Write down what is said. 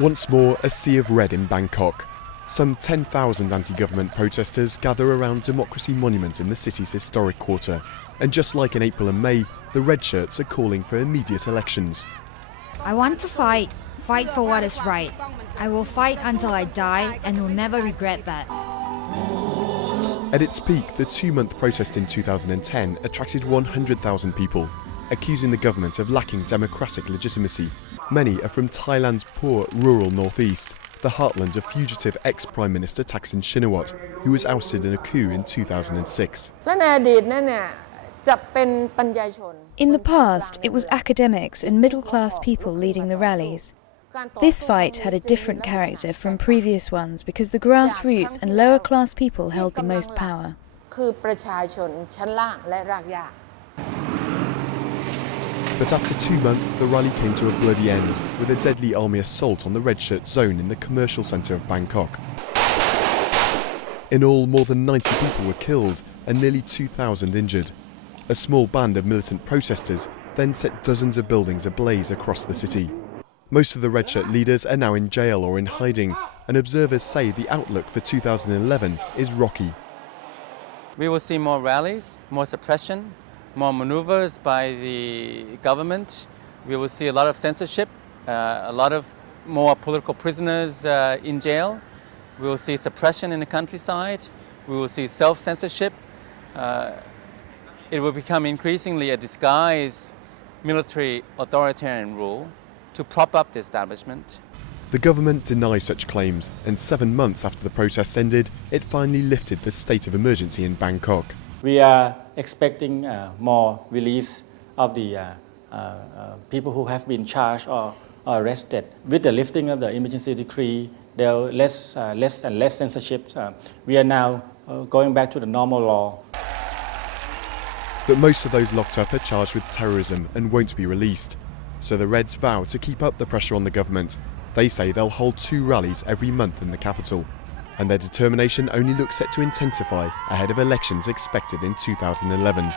Once more, a sea of red in Bangkok. Some 10,000 anti-government protesters gather around Democracy Monument in the city's historic quarter. And just like in April and May, the red shirts are calling for immediate elections. I want to fight for what is right. I will fight until I die and will never regret that. At its peak, the 2-month protest in 2010 attracted 100,000 people, accusing the government of lacking democratic legitimacy. Many are from Thailand's poor rural northeast, the heartland of fugitive ex-Prime Minister Thaksin Shinawatra, who was ousted in a coup in 2006. In the past, it was academics and middle-class people leading the rallies. This fight had a different character from previous ones because the grassroots and lower-class people held the most power. But after 2 months, the rally came to a bloody end, with a deadly army assault on the red shirt zone in the commercial centre of Bangkok. In all, more than 90 people were killed and nearly 2,000 injured. A small band of militant protesters then set dozens of buildings ablaze across the city. Most of the red shirt leaders are now in jail or in hiding, and observers say the outlook for 2011 is rocky. We will see more rallies, more suppression, more maneuvers by the government. We will see a lot of censorship, a lot of more political prisoners in jail. We will see suppression in the countryside. We will see self-censorship. It will become increasingly a disguised military authoritarian rule to prop up the establishment. The government denies such claims, and 7 months after the protests ended, it finally lifted the state of emergency in Bangkok. We are expecting more release of the people who have been charged or arrested. With the lifting of the emergency decree, there are less and less censorship. We are now going back to the normal law. But most of those locked up are charged with terrorism and won't be released. So the Reds vow to keep up the pressure on the government. They say they'll hold 2 rallies every month in the capital. And their determination only looks set to intensify ahead of elections expected in 2011.